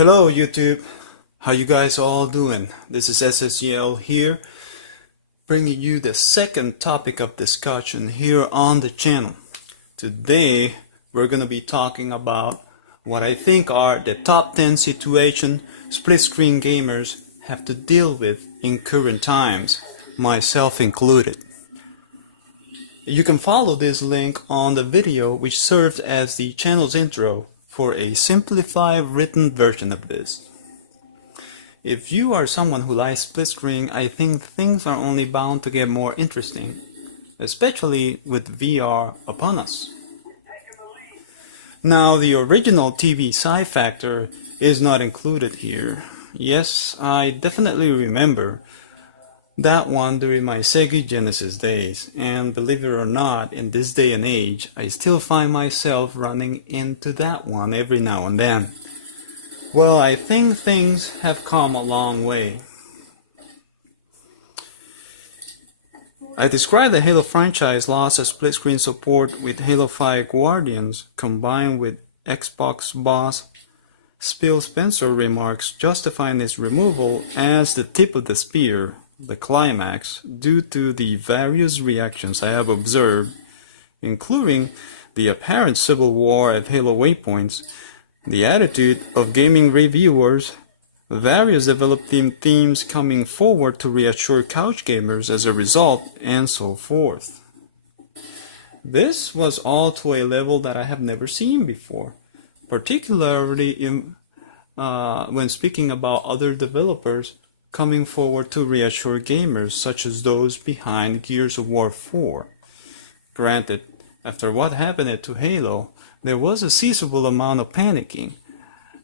Hello YouTube, how you guys all doing? This is SSGL here, bringing you the second topic of discussion here on the channel. Today we're going to be talking about what I think are the top 10 situations split screen gamers have to deal with in current times, myself included. You can follow this link on the video which serves as the channel's intro for a simplified written version of this. If you are someone who likes split screen, I think things are only bound to get more interesting, especially with VR upon us. Now, the original TV sci factor is not included here. Yes, I definitely remember that one during my Sega Genesis days, and believe it or not, in this day and age, I still find myself running into that one every now and then. Well, I think things have come a long way. I described the Halo franchise loss of split screen support with Halo 5 Guardians combined with Xbox boss Phil Spencer remarks justifying its removal as the tip of the spear, the climax, due to the various reactions I have observed, including the apparent civil war at Halo waypoints, the attitude of gaming reviewers, various developing themes coming forward to reassure couch gamers as a result, and so forth. This was all to a level that I have never seen before, particularly when speaking about other developers coming forward to reassure gamers such as those behind Gears of War 4. Granted, after what happened to Halo, there was a sizable amount of panicking.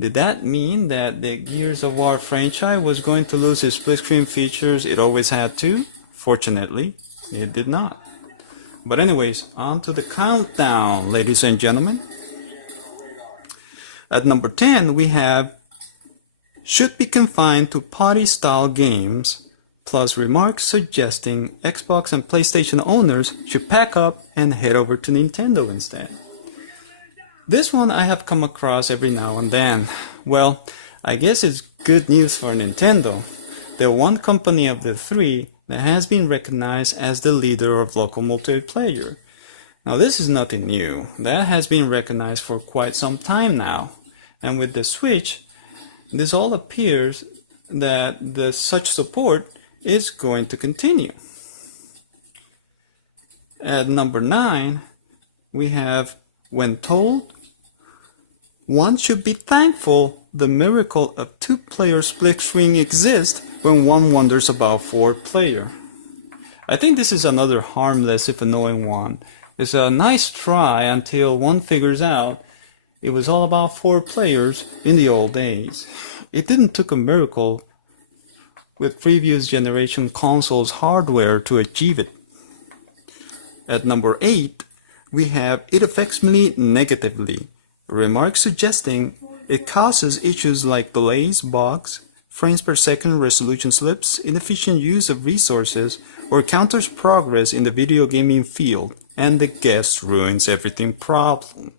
Did that mean that the Gears of War franchise was going to lose its split screen features it always had to? Fortunately, it did not. But anyways, on to the countdown, ladies and gentlemen. At number 10, we have should be confined to party-style games, plus remarks suggesting Xbox and PlayStation owners should pack up and head over to Nintendo instead. This one I have come across every now and then. Well, I guess it's good news for Nintendo. They're one company of the three that has been recognized as the leader of local multiplayer. Now this is nothing new. That has been recognized for quite some time now. And with the Switch, this all appears that such support is going to continue. At number 9, we have, when told, one should be thankful the miracle of 2-player split screen exists when one wonders about 4-player. I think this is another harmless if annoying one. It's a nice try until one figures out it was all about 4 players in the old days. It didn't take a miracle with previous generation consoles hardware to achieve it. At number 8, we have it affects me negatively. Remarks suggesting it causes issues like delays, bugs, frames per second resolution slips, inefficient use of resources, or counters progress in the video gaming field, and the guest ruins everything problem.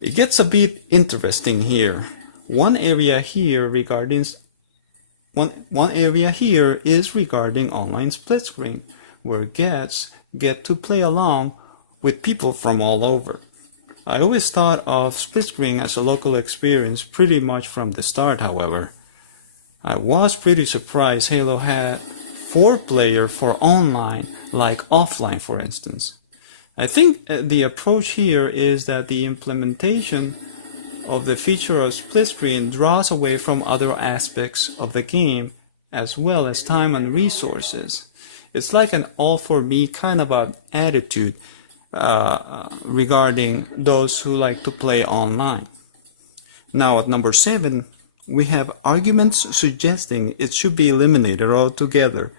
It gets a bit interesting here. One area here is regarding online split screen, where guests get to play along with people from all over. I always thought of split screen as a local experience pretty much from the start, however. I was pretty surprised Halo had 4-player for online, like offline for instance. I think the approach here is that the implementation of the feature of split screen draws away from other aspects of the game as well as time and resources. It's like an all for me kind of an attitude regarding those who like to play online. Now at number 7, we have arguments suggesting it should be eliminated altogether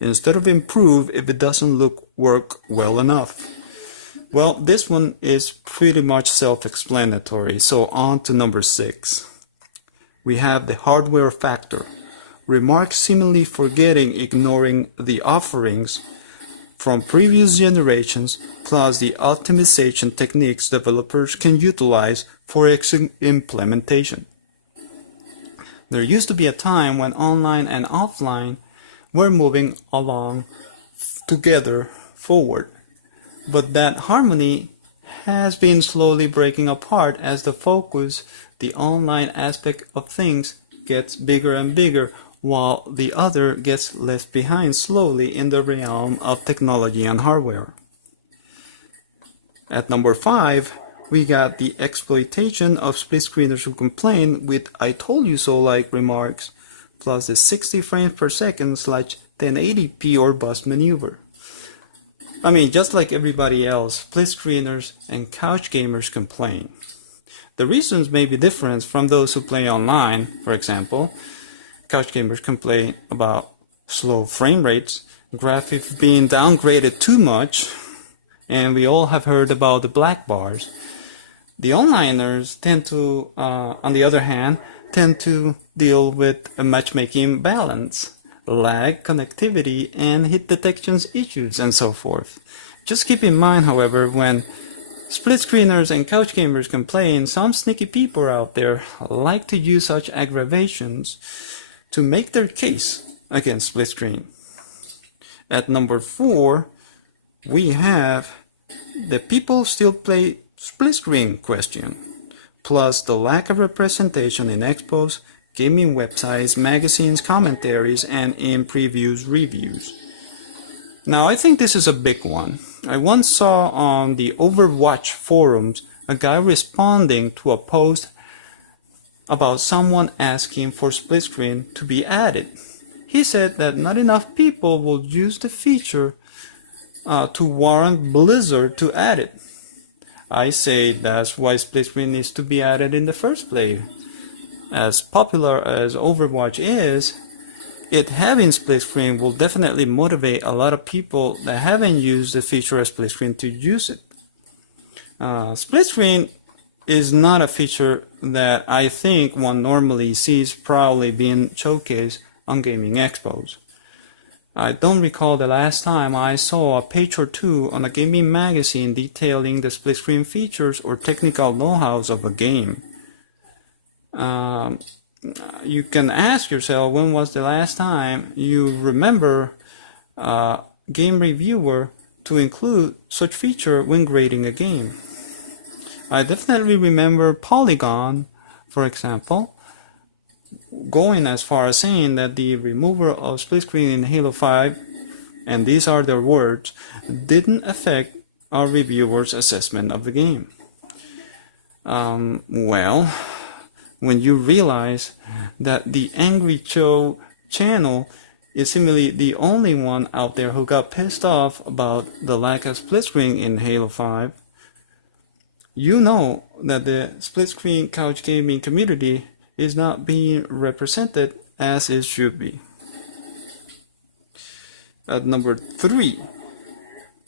instead of improved if it doesn't work well enough. Well, this one is pretty much self-explanatory, so on to number 6. We have the hardware factor. Remarks seemingly ignoring the offerings from previous generations plus the optimization techniques developers can utilize for its implementation. There used to be a time when online and offline were moving along together forward, but that harmony has been slowly breaking apart as the focus, the online aspect of things, gets bigger and bigger, while the other gets left behind slowly in the realm of technology and hardware. At number 5, we got the exploitation of split screeners who complain with "I told you so"-like remarks, plus the 60 frames per second / 1080p or bust maneuver. I mean, just like everybody else, split screeners and couch gamers complain. The reasons may be different from those who play online. For example, couch gamers complain about slow frame rates, graphics being downgraded too much, and we all have heard about the black bars. The onliners tend to, on the other hand, tend to deal with a matchmaking balance, lag, connectivity, and hit detections issues, and so forth. Just keep in mind, however, when split screeners and couch gamers complain, some sneaky people out there like to use such aggravations to make their case against split screen. At number 4, we have the people still play split screen question, plus the lack of representation in expos, gaming websites, magazines, commentaries, and in previews reviews. Now, I think this is a big one. I once saw on the Overwatch forums a guy responding to a post about someone asking for split screen to be added. He said that not enough people will use the feature to warrant Blizzard to add it. I say that's why split screen needs to be added in the first place. As popular as Overwatch is, it having split screen will definitely motivate a lot of people that haven't used the feature of split screen to use it. Split screen is not a feature that I think one normally sees proudly being showcased on gaming expos. I don't recall the last time I saw a page or two on a gaming magazine detailing the split screen features or technical know-hows of a game. You can ask yourself, when was the last time you remember a game reviewer to include such feature when grading a game? I definitely remember Polygon, for example, going as far as saying that the removal of split screen in Halo 5, and these are their words, didn't affect our reviewers' assessment of the game. Well, when you realize that the Angry Joe channel is seemingly the only one out there who got pissed off about the lack of split screen in Halo 5, you know that the split screen couch gaming community is not being represented as it should be. At number 3,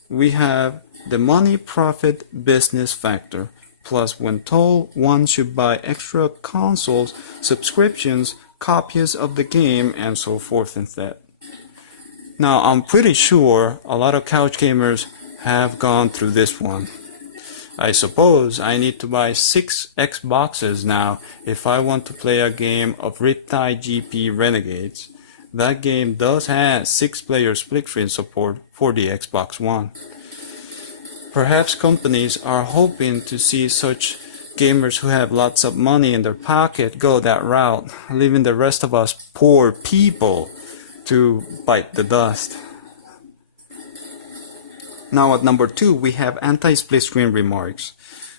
we have the money profit business factor. Plus, when told one should buy extra consoles, subscriptions, copies of the game, and so forth instead. Now, I'm pretty sure a lot of couch gamers have gone through this one. I suppose I need to buy 6 Xboxes now if I want to play a game of Riptide GP Renegades. That game does have 6-player split screen support for the Xbox One. Perhaps companies are hoping to see such gamers who have lots of money in their pocket go that route, leaving the rest of us poor people to bite the dust. Now at number 2, we have anti-split screen remarks.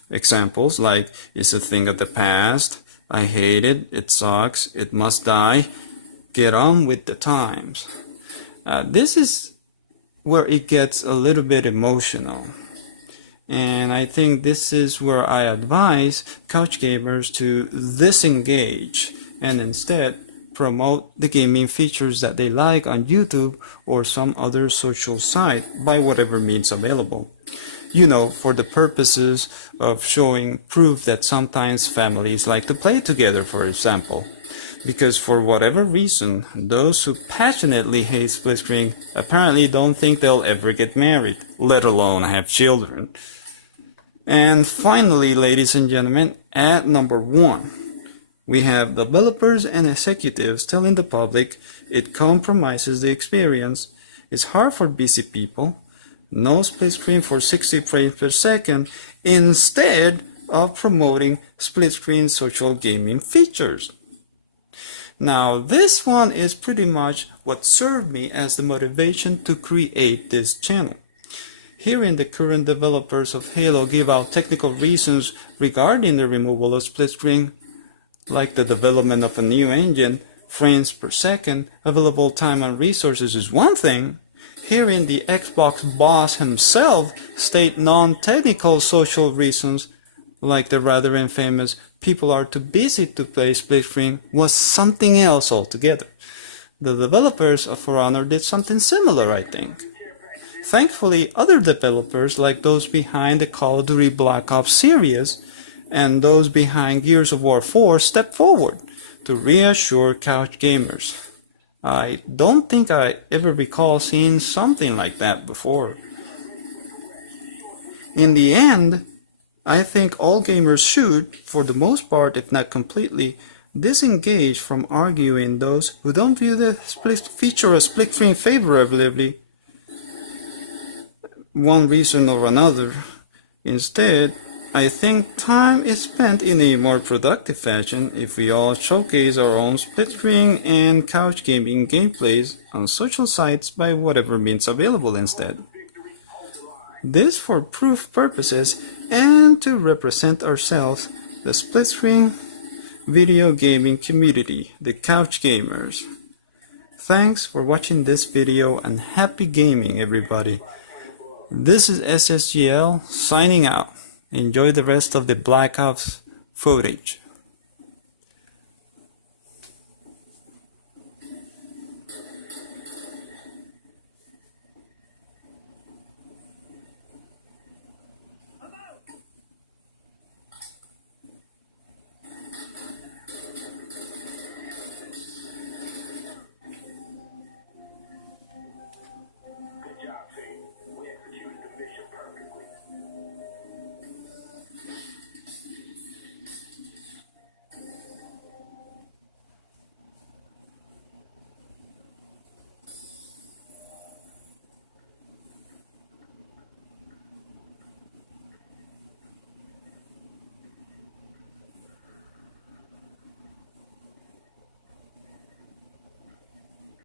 Examples like, "It's a thing of the past," "I hate it," "It sucks," "It must die," "Get on with the times." This is where it gets a little bit emotional. And I think this is where I advise couch gamers to disengage and instead promote the gaming features that they like on YouTube or some other social site by whatever means available. You know, for the purposes of showing proof that sometimes families like to play together, for example. Because for whatever reason, those who passionately hate split screen apparently don't think they'll ever get married, let alone have children. And finally, ladies and gentlemen, at number 1, We have developers and executives telling the public it compromises the experience, it's hard for busy people, no split screen for 60 frames per second, instead of promoting split screen social gaming features. Now this one is pretty much what served me as the motivation to create this channel. Hearing the current developers of Halo give out technical reasons regarding the removal of split screen, like the development of a new engine, frames per second, available time and resources is one thing. Hearing the Xbox boss himself state non-technical social reasons, like the rather infamous "people are too busy to play split screen" was something else altogether. The developers of For Honor did something similar, I think. Thankfully, other developers like those behind the Call of Duty Black Ops series and those behind Gears of War 4 stepped forward to reassure couch gamers. I don't think I ever recall seeing something like that before. In the end, I think all gamers should, for the most part if not completely, disengage from arguing those who don't view the feature of split screen favorably, one reason or another. Instead, I think time is spent in a more productive fashion if we all showcase our own split screen and couch gaming gameplays on social sites by whatever means available instead. This for proof purposes and to represent ourselves, the split screen video gaming community, the couch gamers. Thanks for watching this video and happy gaming, everybody. This is SSGL signing out. Enjoy the rest of the Black Ops footage.